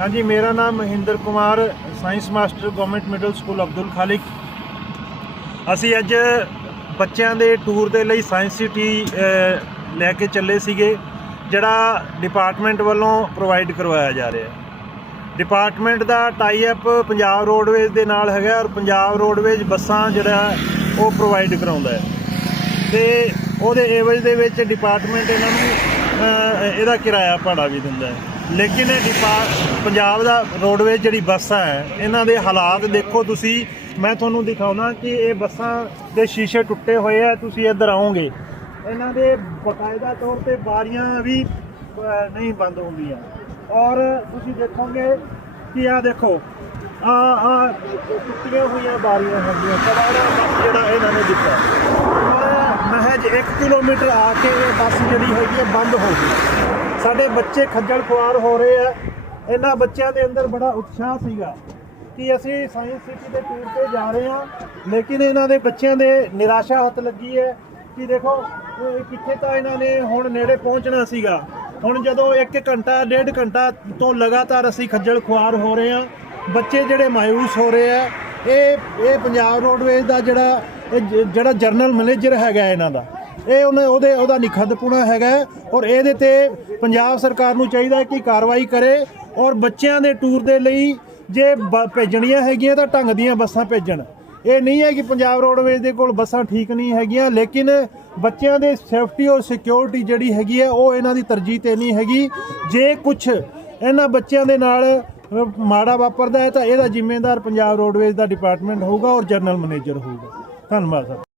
ਹਾਂਜੀ, ਮੇਰਾ ਨਾਮ Mahinder Kumar, science master, government middle school Abdul Khalik. ਅਸੀਂ ਅੱਜ ਬੱਚਿਆਂ ਦੇ ਟੂਰ ਦੇ ਲਈ ਸਾਇੰਸ ਸਿਟੀ ਲੈ ਕੇ ਚੱਲੇ ਸੀਗੇ, ਜਿਹੜਾ ਡਿਪਾਰਟਮੈਂਟ ਵੱਲੋਂ ਪ੍ਰੋਵਾਈਡ ਕਰਵਾਇਆ ਜਾ ਰਿਹਾ। ਡਿਪਾਰਟਮੈਂਟ ਦਾ ਟਾਈ ਅਪ ਪੰਜਾਬ ਰੋਡਵੇਜ਼ ਦੇ ਨਾਲ ਹੈਗਾ ਔਰ ਪੰਜਾਬ ਰੋਡਵੇਜ਼ ਬੱਸਾਂ ਜਿਹੜਾ, ਉਹ ਪ੍ਰੋਵਾਈਡ ਕਰਾਉਂਦਾ ਹੈ। ਤੇ ਉਹਦੇ ਏਵਜ ਦੇ ਵਿੱਚ ਡਿਪਾਰਟਮੈਂਟ ਇਹਨਾਂ ਨੂੰ ਇਹਦਾ ਕਿਰਾਇਆ ਭਾੜਾ ਵੀ ਦਿੰਦਾ ਹੈ। ਲੇਕਿਨ ਇਹ ਡਿਪਾ ਪੰਜਾਬ ਦਾ ਰੋਡਵੇਜ਼ ਜਿਹੜੀ ਬੱਸਾਂ ਹੈ, ਇਹਨਾਂ ਦੇ ਹਾਲਾਤ ਦੇਖੋ ਤੁਸੀਂ। ਮੈਂ ਤੁਹਾਨੂੰ ਦਿਖਾਉਣਾ ਕਿ ਇਹ ਬੱਸਾਂ ਦੇ ਸ਼ੀਸ਼ੇ ਟੁੱਟੇ ਹੋਏ ਆ, ਤੁਸੀਂ ਇੱਧਰ ਆਓਗੇ। ਇਹਨਾਂ ਦੇ ਬਕਾਇਦਾ ਤੌਰ ਤੇ ਬਾਰੀਆਂ ਵੀ ਨਹੀਂ ਬੰਦ ਹੁੰਦੀਆਂ। ਔਰ ਤੁਸੀਂ ਦੇਖੋਗੇ ਕਿ ਆ ਦੇਖੋ ਆ ਆ ਟੁੱਟੀਆਂ ਹੋਈਆਂ ਬਾਰੀਆਂ ਹੁੰਦੀਆਂ। ਕਵਾੜਾ ਜਿਹੜਾ ਇਹਨਾਂ ਨੇ ਦਿੱਤਾ। ਮਹਿਜ 1 ਕਿਲੋਮੀਟਰ ਆ ਕੇ ਇਹ ਬੱਸ ਜਿਹੜੀ ਹੈਗੀ ਹੈ ਬੰਦ ਹੋ ਗਈ। ਸਾਡੇ ਬੱਚੇ ਖੱਜਲ ਖੁਆਰ ਹੋ ਰਹੇ ਆ। ਇਹਨਾਂ ਬੱਚਿਆਂ ਦੇ ਅੰਦਰ ਬੜਾ ਉਤਸ਼ਾਹ ਸੀਗਾ ਕਿ ਅਸੀਂ ਸਾਇੰਸ ਸਿਟੀ ਦੇ ਟੂਰ ਤੇ ਜਾ ਰਹੇ ਹਾਂ, ਲੇਕਿਨ ਇਹਨਾਂ ਦੇ ਬੱਚਿਆਂ ਦੇ ਨਿਰਾਸ਼ਾ ਹੱਥ ਲੱਗੀ ਹੈ ਕਿ ਦੇਖੋ ਕਿੱਥੇ ਤਾਂ ਇਹਨਾਂ ਨੇ ਹੁਣ ਨੇੜੇ ਪਹੁੰਚਣਾ ਸੀਗਾ। ਹੁਣ ਜਦੋਂ 1 ਘੰਟਾ, ਡੇਢ ਘੰਟਾ ਤੋਂ ਲਗਾਤਾਰ ਅਸੀਂ ਖੱਜਲ ਖੁਆਰ ਹੋ ਰਹੇ ਹਾਂ, ਬੱਚੇ ਜਿਹੜੇ ਮਾਇੂਸ ਹੋ ਰਹੇ ਆ, ਇਹ ਇਹ ਪੰਜਾਬ ਰੋਡਵੇਜ਼ ਦਾ ਜਿਹੜਾ ਇਹ ਜ- ਜਿਹੜਾ ਜਰਨਲ ਮੈਨੇਜਰ ਹੈਗਾ ਇਹਨਾਂ ਦਾ, ਇਹ ਉਹਨੇ ਉਹਦੇ, ਉਹਦਾ ਨਿਖੱਦਪੁਣਾ ਹੈਗਾ ਔਰ ਇਹਦੇ ਤੇ ਪੰਜਾਬ ਸਰਕਾਰ ਨੂੰ ਚਾਹੀਦਾ ਕਿ ਕਾਰਵਾਈ ਕਰੇ ਔਰ ਬੱਚਿਆਂ ਦੇ ਟੂਰ ਦੇ ਲਈ ਜੇ ਬ- ਭੇਜਣੀਆਂ ਹੈਗੀਆਂ ਤਾਂ ਢੰਗ ਦੀਆਂ ਬੱਸਾਂ ਭੇਜਣ। ਇਹ ਨਹੀਂ ਹੈ ਕਿ ਪੰਜਾਬ ਰੋਡਵੇਜ਼ ਦੇ ਕੋਲ ਬੱਸਾਂ ਠੀਕ ਨਹੀਂ ਹੈਗੀਆਂ, ਲੇਕਿਨ ਬੱਚਿਆਂ ਦੇ ਸੇਫਟੀ ਔਰ ਸਿਕਿਉਰਿਟੀ ਜਿਹੜੀ ਹੈਗੀ ਹੈ, ਉਹ ਇਹਨਾਂ ਦੀ ਤਰਜੀਹ ਤੇ ਨਹੀਂ ਹੈਗੀ। ਜੇ ਕੁਝ ਇਹਨਾਂ ਬੱਚਿਆਂ ਦੇ ਨਾਲ ਮਾੜਾ ਵਾਪਰਦਾ ਹੈ ਤਾਂ ਇਹਦਾ ਜ਼ਿੰਮੇਦਾਰ ਪੰਜਾਬ ਰੋਡਵੇਜ਼ ਦਾ ਡਿਪਾਰਟਮੈਂਟ ਹੋਊਗਾ ਔਰ ਜਨਰਲ ਮੈਨੇਜਰ ਹੋਊਗਾ। ਧੰਨਵਾਦ ਸਰ